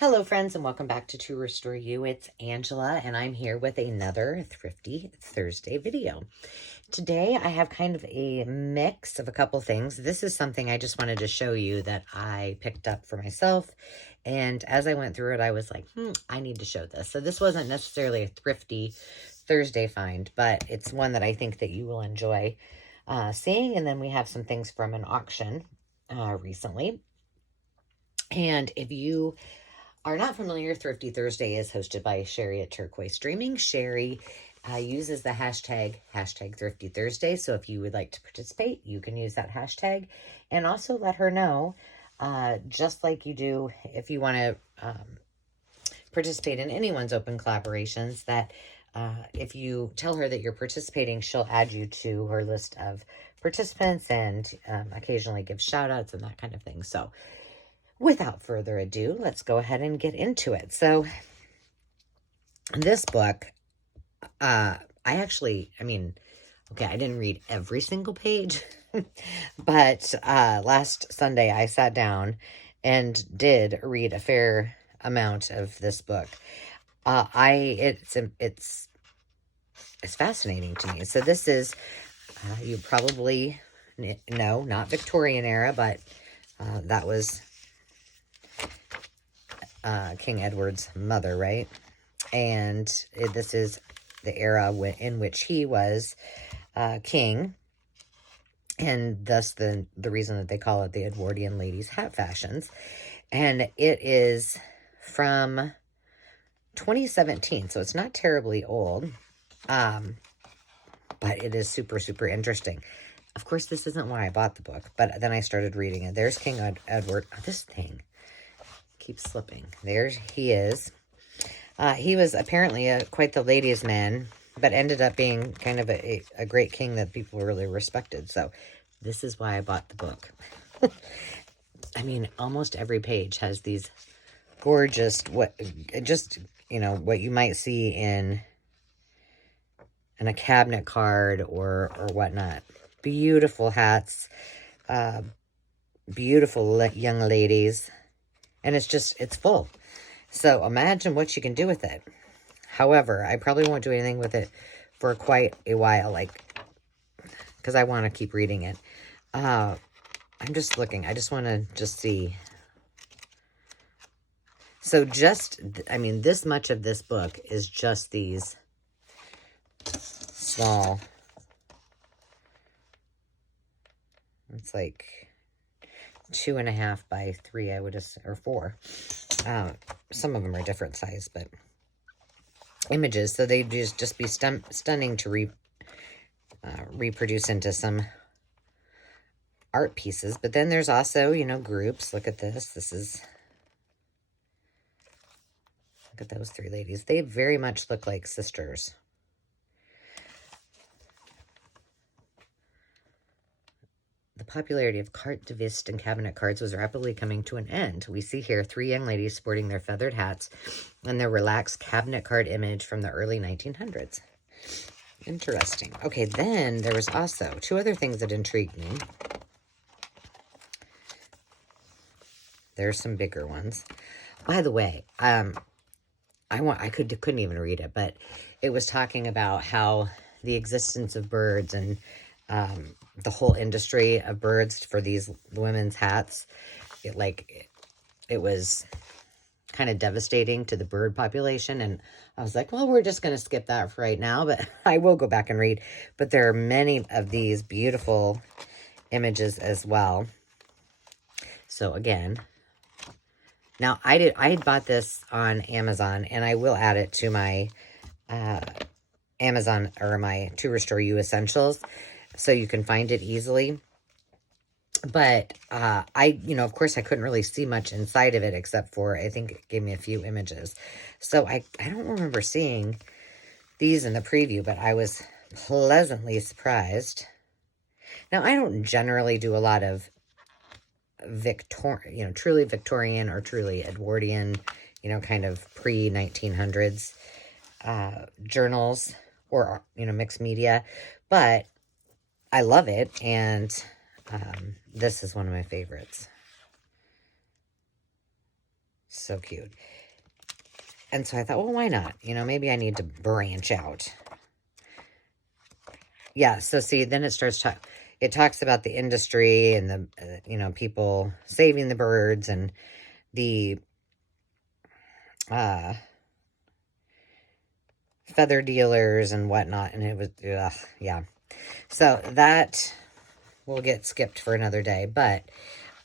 Hello friends and welcome back to Restore You. It's Angela and I'm here with another Thrifty Thursday video. Today I have kind of a mix of a couple things. This is something I just wanted to show you that I picked up for myself, and as I went through it I was like, I need to show this. So this wasn't necessarily a Thrifty Thursday find, but it's one that I think that you will enjoy seeing. And then we have some things from an auction recently. And if you are not familiar, Thrifty Thursday is hosted by Sherry at Turquoise Streaming. Sherry uses the hashtag Thrifty Thursday. So if you would like to participate, you can use that hashtag and also let her know, just like you do if you want to participate in anyone's open collaborations, that if you tell her that you're participating, she'll add you to her list of participants and occasionally give shout outs and that kind of thing. So without further ado, let's go ahead and get into it. So this book, I didn't read every single page, but last Sunday I sat down and did read a fair amount of this book. It's fascinating to me. So this is, you probably know, not Victorian era, but that was King Edward's mother, right? And this is the era in which he was king, and thus the reason that they call it the Edwardian ladies' hat fashions. And it is from 2017, so it's not terribly old, but it is super, super interesting. Of course, this isn't why I bought the book, but then I started reading it. There's King Edward. Oh, this thing keeps slipping. There he is. He was apparently quite the ladies' man, but ended up being kind of a great king that people really respected. So this is why I bought the book. I mean, almost every page has these gorgeous, what you might see in a cabinet card or whatnot. Beautiful hats, beautiful young ladies. And it's full. So imagine what you can do with it. However, I probably won't do anything with it for quite a while, because I want to keep reading it. I'm just looking. I just want to just see. So this much of this book is just these small. It's like 2.5 by 3, I would assume, or 4. Some of them are different size, but images. So they just be stunning to reproduce into some art pieces. But then there's also, groups. Look at this. Look at those 3 ladies. They very much look like sisters. The popularity of carte de visite and cabinet cards was rapidly coming to an end. We see here 3 young ladies sporting their feathered hats and their relaxed cabinet card image from the early 1900s. Interesting. Okay, then there was also 2 other things that intrigued me. There's some bigger ones. By the way, I couldn't even read it, but it was talking about how the existence of birds and the whole industry of birds for these women's hats, it was kind of devastating to the bird population. And I was like, well, we're just going to skip that for right now, but I will go back and read. But there are many of these beautiful images as well. So again, now I had bought this on Amazon, and I will add it to my Amazon, or my To Restore You Essentials, so you can find it easily. But of course I couldn't really see much inside of it, except for, I think it gave me a few images. So I don't remember seeing these in the preview, but I was pleasantly surprised. Now, I don't generally do a lot of truly Victorian or truly Edwardian, kind of pre-1900s journals or, mixed media, but I love it, and this is one of my favorites. So cute. And so I thought, well, why not? You know, maybe I need to branch out. Yeah, so see, then it starts it talks about the industry and the, you know, people saving the birds and the feather dealers and whatnot. And it was, yeah. So that will get skipped for another day. But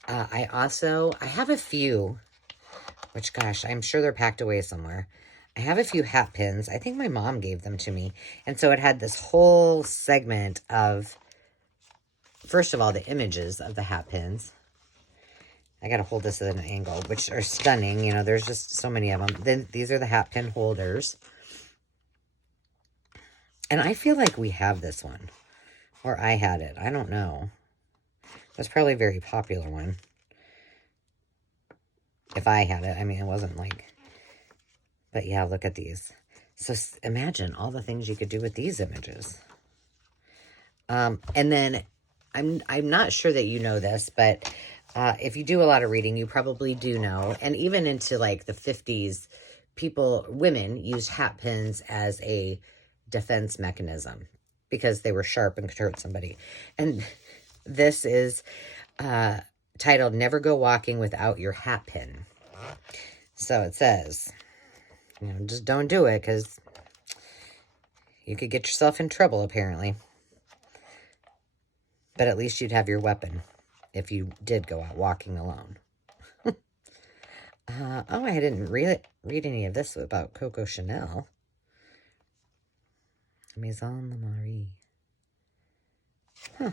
I have a few, which, gosh, I'm sure they're packed away somewhere. I have a few hat pins. I think my mom gave them to me. And so it had this whole segment of, first of all, the images of the hat pins. I got to hold this at an angle, which are stunning. You know, there's just so many of them. Then these are the hat pin holders. And I feel like we have this one. Or I had it. I don't know. That's probably a very popular one. If I had it. I mean, it wasn't like... But yeah, look at these. So imagine all the things you could do with these images. And then I'm not sure that you know this, but if you do a lot of reading, you probably do know. And even into like the 50s, women used hat pins as a defense mechanism because they were sharp and could hurt somebody. And this is titled "Never Go Walking Without Your Hat Pin." So it says, you know, just don't do it because you could get yourself in trouble, apparently. But at least you'd have your weapon if you did go out walking alone. Oh, I didn't read any of this about Coco Chanel. Maison Le Marie. Huh.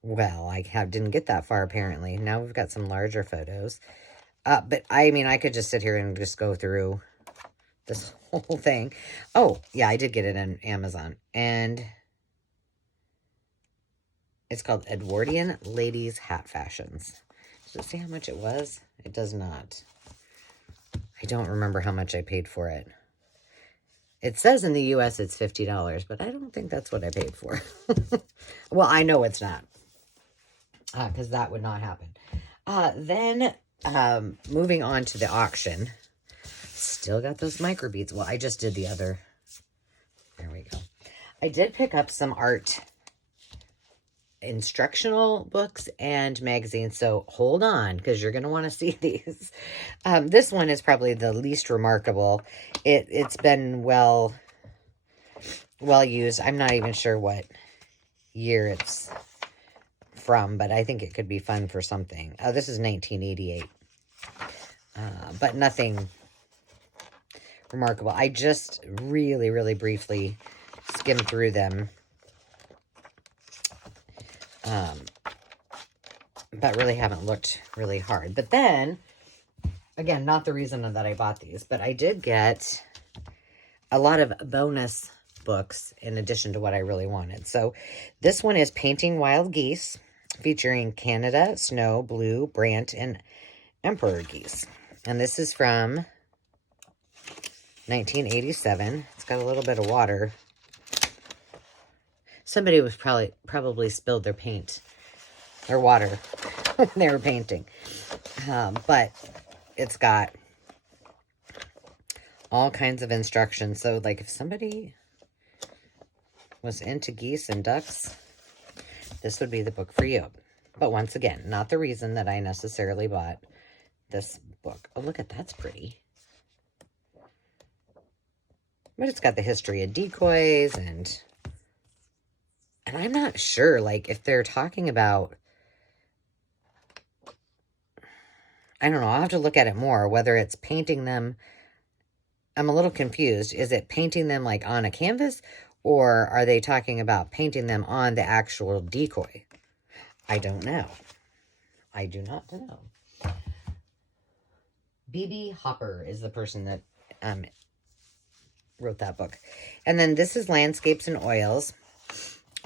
Well, I didn't get that far, apparently. Now we've got some larger photos. But, I mean, I could just sit here and just go through this whole thing. Oh, yeah, I did get it on Amazon. And it's called Edwardian Ladies Hat Fashions. Does it say how much it was? It does not. I don't remember how much I paid for it. It says in the U.S. it's $50, but I don't think that's what I paid for. Well, I know it's not. Because that would not happen. Then... moving on to the auction. Still got those microbeads. Well, I just did the other. There we go. I did pick up some art instructional books and magazines. So hold on, because you're going to want to see these. This one is probably the least remarkable. It's been well used. I'm not even sure what year it's from, but I think it could be fun for something. Oh, this is 1988. But nothing remarkable. I just really, really briefly skimmed through them. But really haven't looked really hard. But then, again, not the reason that I bought these, but I did get a lot of bonus books in addition to what I really wanted. So this one is Painting Wild Geese, featuring Canada, Snow, Blue, Brant, and Emperor geese. And this is from 1987. It's got a little bit of water. Somebody was probably spilled their paint or water when they were painting. But it's got all kinds of instructions. So, like, if somebody was into geese and ducks, this would be the book for you. But once again, not the reason that I necessarily bought this book. Oh, look at that's pretty. But it's got the history of decoys and I'm not sure, like, if they're talking about, I don't know, I'll have to look at it more, whether it's painting them. I'm a little confused. Is it painting them, like, on a canvas, or are they talking about painting them on the actual decoy? I don't know. I do not know. B.B. Hopper is the person that wrote that book. And then this is Landscapes and Oils.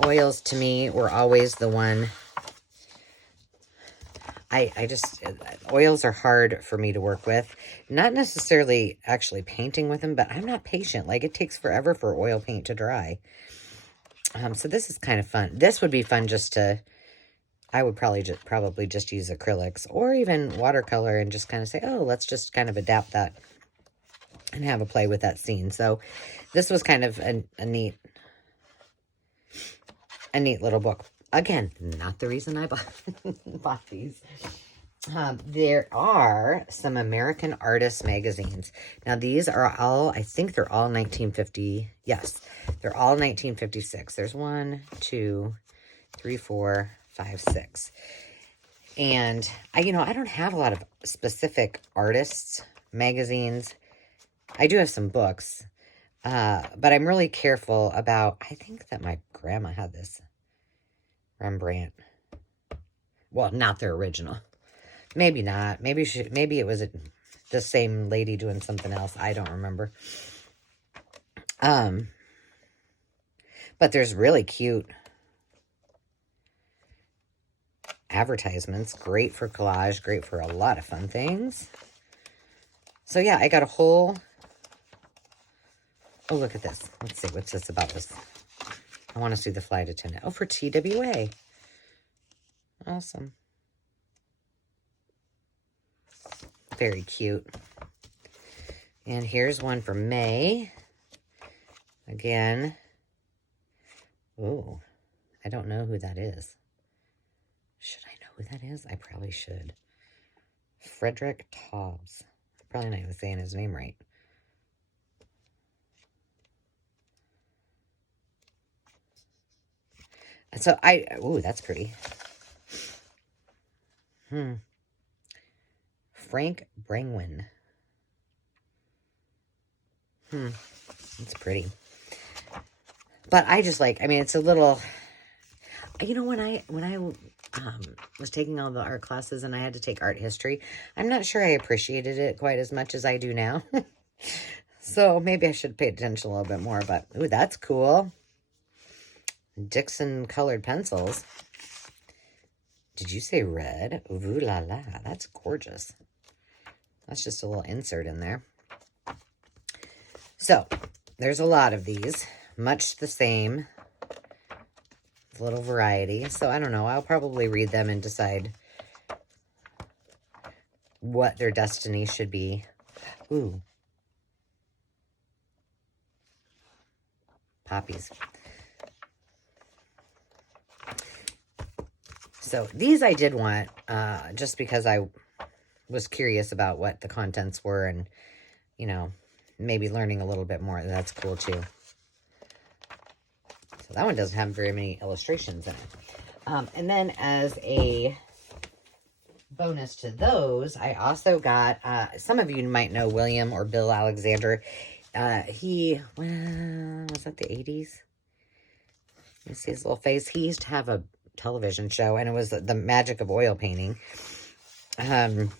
Oils, to me, were always the one. Oils are hard for me to work with. Not necessarily actually painting with them, but I'm not patient. Like, it takes forever for oil paint to dry. So this is kind of fun. This would be fun just to I would probably just use acrylics or even watercolor and just kind of say, oh, let's just kind of adapt that and have a play with that scene. So this was kind of a neat little book. Again, not the reason I bought these. There are some American Artists magazines. Now, these are all, I think they're all 1950. Yes, they're all 1956. There's 1, 2, 3, 4, 5, 6. And I don't have a lot of specific artists magazines. I do have some books, but I'm really careful about, I think that my grandma had this Rembrandt. Well, not their original. Maybe not. Maybe it was the same lady doing something else. I don't remember. But there's really cute advertisements. Great for collage. Great for a lot of fun things. So yeah, I got a whole... Oh, look at this. Let's see. What's this about this? I want to see the flight attendant. Oh, for TWA. Awesome. Very cute. And here's one for May. Again. Oh, I don't know who that is. Should I know who that is? I probably should. Frederick Taubes. Probably not even saying his name right. And so ooh, that's pretty. Frank Brangwyn. It's pretty. But I just like, I mean, it's a little, when I was taking all the art classes and I had to take art history, I'm not sure I appreciated it quite as much as I do now. So maybe I should pay attention a little bit more, but ooh, that's cool. Dixon colored pencils. Did you say red? Ooh la la, that's gorgeous. That's just a little insert in there. So, there's a lot of these. Much the same. A little variety. So, I don't know. I'll probably read them and decide what their destiny should be. Ooh. Poppies. So, these I did want, just because I was curious about what the contents were and, maybe learning a little bit more. That's cool, too. So, that one doesn't have very many illustrations in it. And then, as a bonus to those, I also got, some of you might know William or Bill Alexander. He, was that the 80s? You see his little face? He used to have a television show, and it was the magic of oil painting. But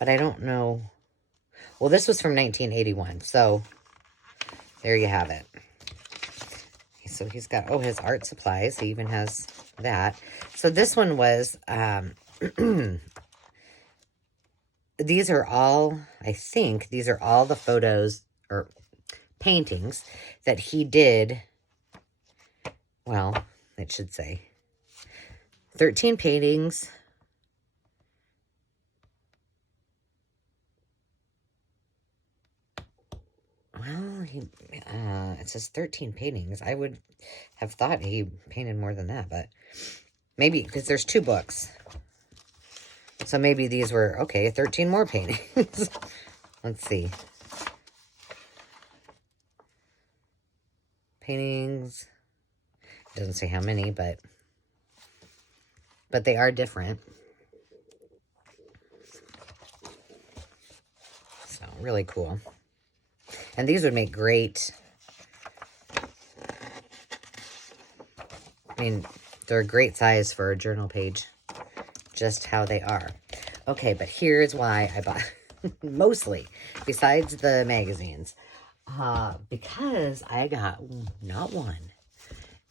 I don't know. Well, this was from 1981, so there you have it. So he's got, his art supplies. He even has that. So this one was, these are all, I think, these are all the photos or paintings that he did. Well, it should say 13 paintings. Well, it says 13 paintings. I would have thought he painted more than that, but maybe because there's 2 books. So maybe these were, 13 more paintings. Let's see. Paintings. It doesn't say how many, but they are different. So, really cool. And these would make great, I mean, they're a great size for a journal page. Just how they are. Okay, but here's why I bought, mostly, besides the magazines. Because I got not 1,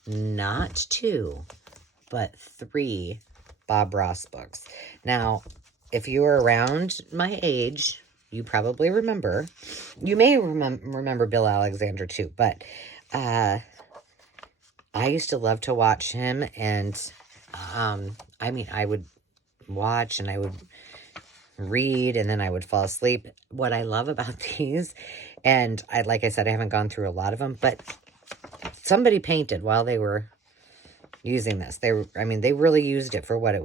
not 2, but 3 Bob Ross books. Now, if you were around my age, you probably remember. You may remember Bill Alexander too, but I used to love to watch him, and I mean, I would watch and I would read, and then I would fall asleep. What I love about these, and like I said, I haven't gone through a lot of them, but somebody painted while they were using this. I mean, they really used it for what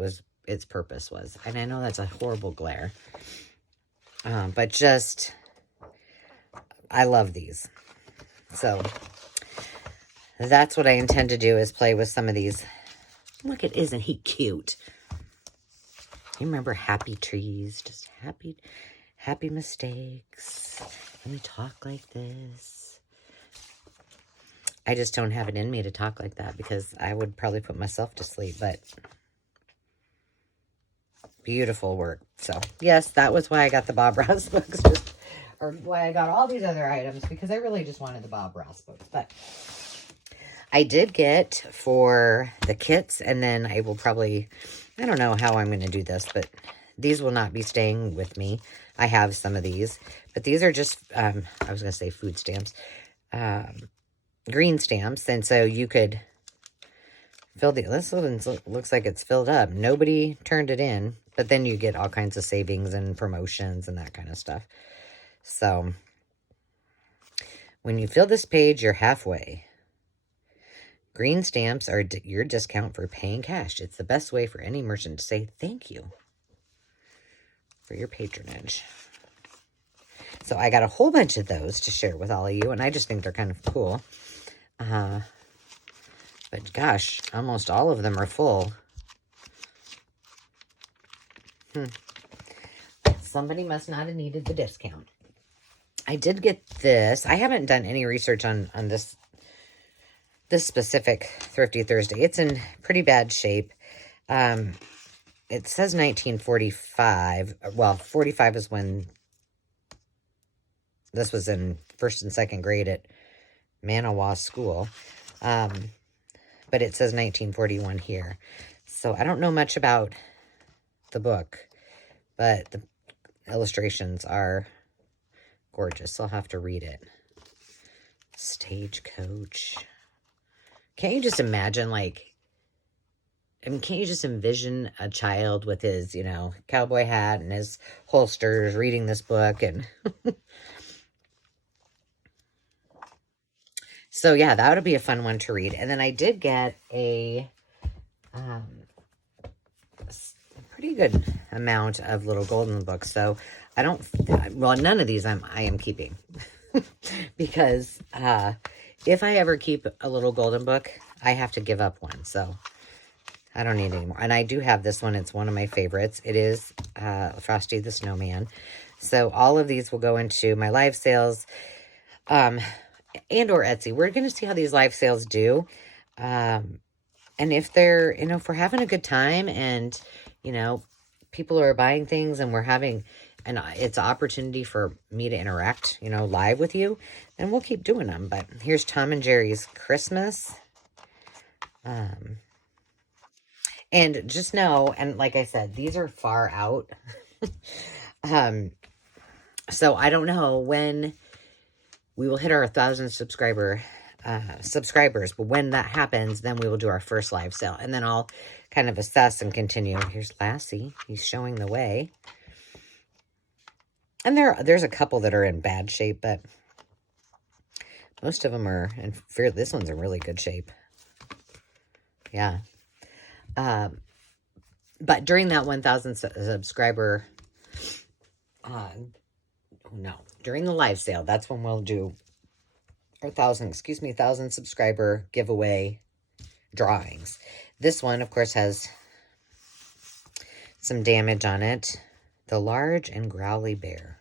its purpose was. And I know that's a horrible glare, but just, I love these. So that's what I intend to do, is play with some of these. Look, isn't he cute? You remember happy trees, just happy mistakes. Let me talk like this. I just don't have it in me to talk like that, because I would probably put myself to sleep, but beautiful work. So yes, that was why I got the Bob Ross books, or why I got all these other items, because I really just wanted the Bob Ross books. But I did get for the kits, and then I will probably, I don't know how I'm going to do this, but these will not be staying with me. I have some of these, but these are just, I was going to say food stamps, green stamps. And so you could fill this one, looks like it's filled up. Nobody turned it in, but then you get all kinds of savings and promotions and that kind of stuff. So when you fill this page, you're halfway. Green stamps are your discount for paying cash. It's the best way for any merchant to say thank you for your patronage. So I got a whole bunch of those to share with all of you, and I just think they're kind of cool. But gosh, almost all of them are full. Somebody must not have needed the discount. I did get this. I haven't done any research on this specific Thrifty Thursday. It's in pretty bad shape. It says 1945. Well, 45 is when this was in 1st and 2nd grade at Manawa School. But it says 1941 here. So I don't know much about the book, but the illustrations are gorgeous. I'll have to read it. Stagecoach. Can't you just imagine, like, I mean, can't you just envision a child with his, cowboy hat and his holsters reading this book? And so, yeah, that would be a fun one to read. And then I did get a pretty good amount of little golden books. So I don't, well, none of these I am keeping. Because if I ever keep a little golden book, I have to give up one. So I don't need any more. And I do have this one. It's one of my favorites. It is Frosty the Snowman. So all of these will go into my live sales and or Etsy. We're going to see how these live sales do. And if they're, if we're having a good time and, people are buying things and we're having, and it's an opportunity for me to interact, live with you, then we'll keep doing them. But here's Tom and Jerry's Christmas. And just know, and like I said, these are far out. So I don't know when we will hit our 1,000 subscribers, but when that happens, then we will do our first live sale. And then I'll kind of assess and continue. Here's Lassie. He's showing the way. And there's a couple that are in bad shape, but most of them are, and this one's in really good shape. Yeah. But during that 1,000 subscriber, during the live sale, that's when we'll do our 1,000 subscriber giveaway drawings. This one, of course, has some damage on it. The Large and Growly Bear.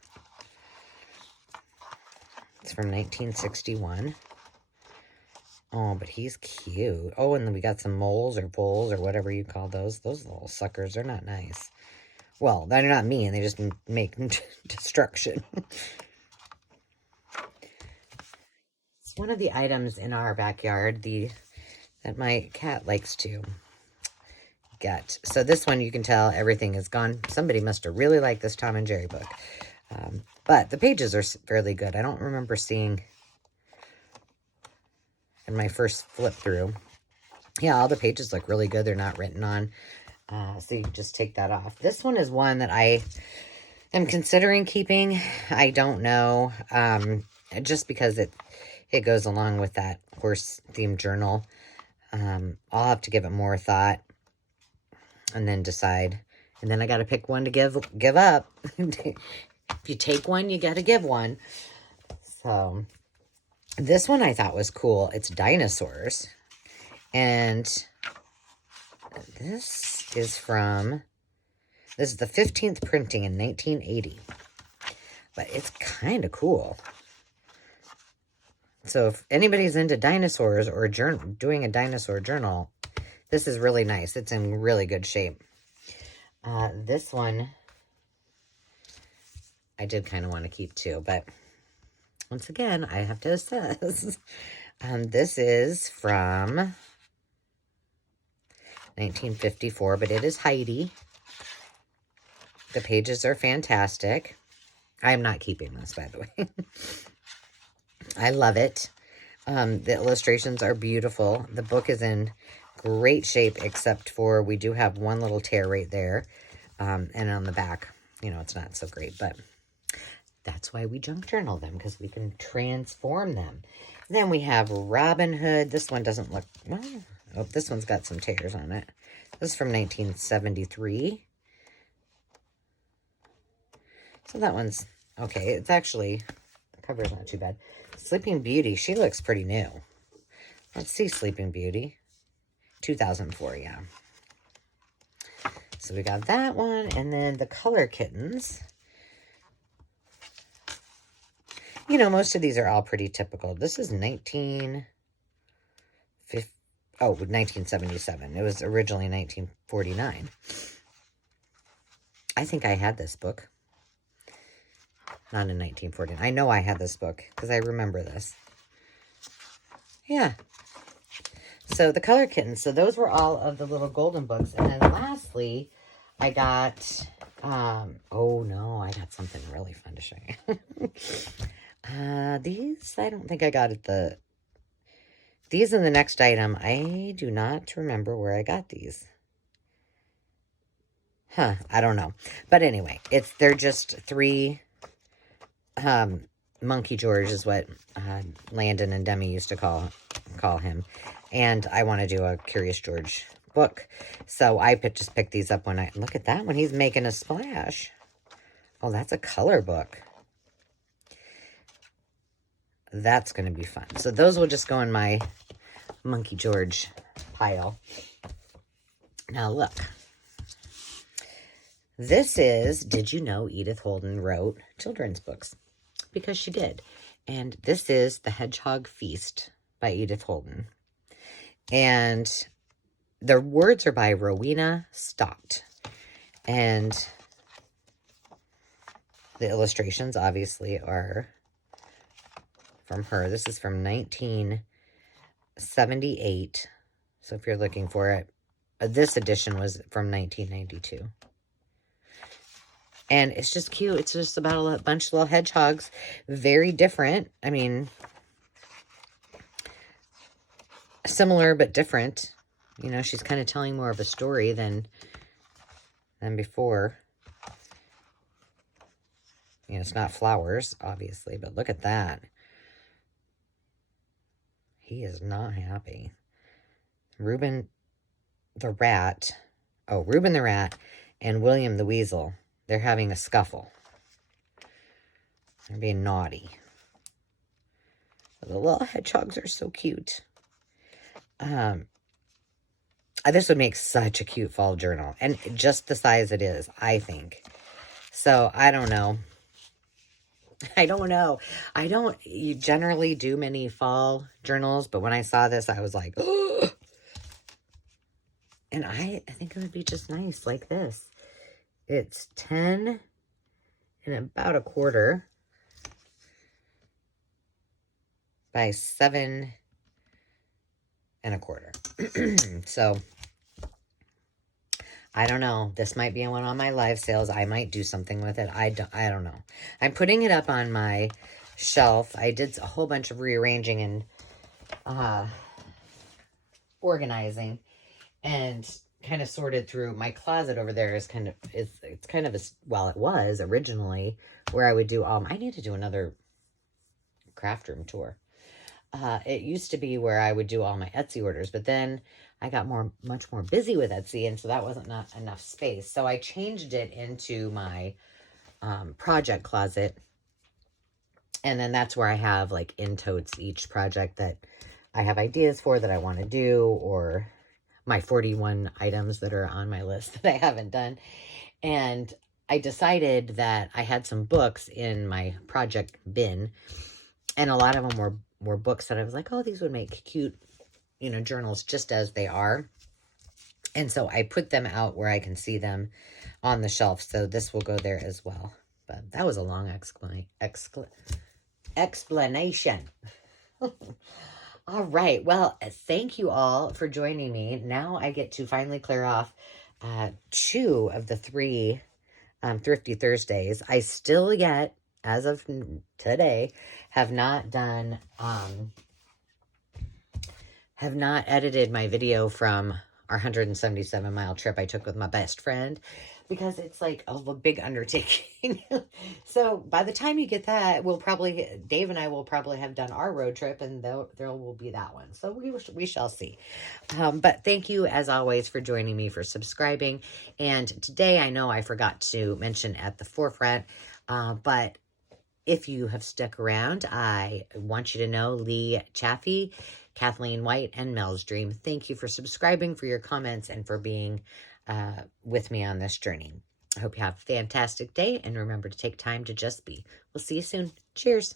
It's from 1961. Oh, but he's cute. Oh, and then we got some moles or voles or whatever you call those. Those little suckers, they're not nice. Well, they're not mean. They just make destruction. It's one of the items in our backyard that my cat likes to get. So this one, you can tell everything is gone. Somebody must have really liked this Tom and Jerry book. But the pages are fairly good. I don't remember seeing in my first flip through Yeah, all the pages look really good. They're not written on. So you can just take that off. This one is one that I am considering keeping. I don't know. Just because it goes along with that horse themed journal. I'll have to give it more thought and then decide. And then I got to pick one to give up. If you take one, you got to give one. So this one I thought was cool. It's Dinosaurs. And this is the 15th printing in 1980. But it's kind of cool. So if anybody's into dinosaurs or doing a dinosaur journal, this is really nice. It's in really good shape. This one, I did kind of want to keep too, but once again, I have to assess. This is from 1954, but it is Heidi. The pages are fantastic. I am not keeping this, by the way. I love it. The illustrations are beautiful. The book is in great shape, except for we do have one little tear right there. And on the back, you know, it's not so great, but that's why we junk journal them, because we can transform them. Then we have Robin Hood. This one doesn't look, well, oh, this one's got some tears on it. This is from 1973. So that one's okay. It's actually, the cover's not too bad. Sleeping Beauty, she looks pretty new. Let's see Sleeping Beauty. 2004, yeah. So we got that one, and then the Color Kittens. You know, most of these are all pretty typical. This is 1977. It was originally 1949. I think I had this book. Not in 1949. I know I had this book because I remember this. Yeah. So the Color Kittens. So those were all of the little golden books. And then lastly, I got, oh no, I got something really fun to show you. These, I don't think I got at these are the next item. I do not remember where I got these. Huh, I don't know. But anyway, they're just three, Monkey George is what Landon and Demi used to call him. And I want to do a Curious George book. So I just picked these up when look at that one. He's making a splash. Oh, that's a color book. That's going to be fun. So those will just go in my Monkey George pile. Now look. This is, did you know Edith Holden wrote children's books? Because she did. And this is The Hedgehog Feast by Edith Holden. And the words are by Rowena Stott. And the illustrations obviously are from her. This is from 1978. So if you're looking for it, this edition was from 1992. And it's just cute. It's just about a bunch of little hedgehogs. Very different. I mean, similar but different. You know, she's kind of telling more of a story than before. You know, it's not flowers, obviously, but look at that. He is not happy. Reuben the Rat and William the Weasel, they're having a scuffle. They're being naughty. The little hedgehogs are so cute. This would make such a cute fall journal. And just the size it is, I think. So, I don't know. I don't generally do many fall journals, but when I saw this, I was like, oh! And I think it would be just nice like this. It's 10 and about a quarter by 7 and a quarter. So, I don't know. This might be one on my live sales. I might do something with it. I don't know. I'm putting it up on my shelf. I did a whole bunch of rearranging and organizing and kind of sorted through my closet over there is kind of, it's kind of a, well, it was originally where I would do, I need to do another craft room tour. It used to be where I would do all my Etsy orders, but then I got much more busy with Etsy, and so that wasn't not enough space. So I changed it into my project closet, and then that's where I have like in totes each project that I have ideas for that I want to do, or my 41 items that are on my list that I haven't done. And I decided that I had some books in my project bin, and a lot of them were books that I was like, oh, these would make cute, you know, journals just as they are. And so I put them out where I can see them on the shelf. So this will go there as well. But that was a long explanation. All right. Well, thank you all for joining me. Now I get to finally clear off 2 of the 3 Thrifty Thursdays. I still yet, as of today, have not done, have not edited my video from our 177-mile trip I took with my best friend, because it's like a big undertaking. So by the time you get that, Dave and I will probably have done our road trip, and there will be that one. So we shall see. But thank you, as always, for joining me, for subscribing. And today, I know I forgot to mention at the forefront, but if you have stuck around, I want you to know Lee Chaffee, Kathleen White, and Mel's Dream. Thank you for subscribing, for your comments, and for being with me on this journey. I hope you have a fantastic day, and remember to take time to just be. We'll see you soon. Cheers.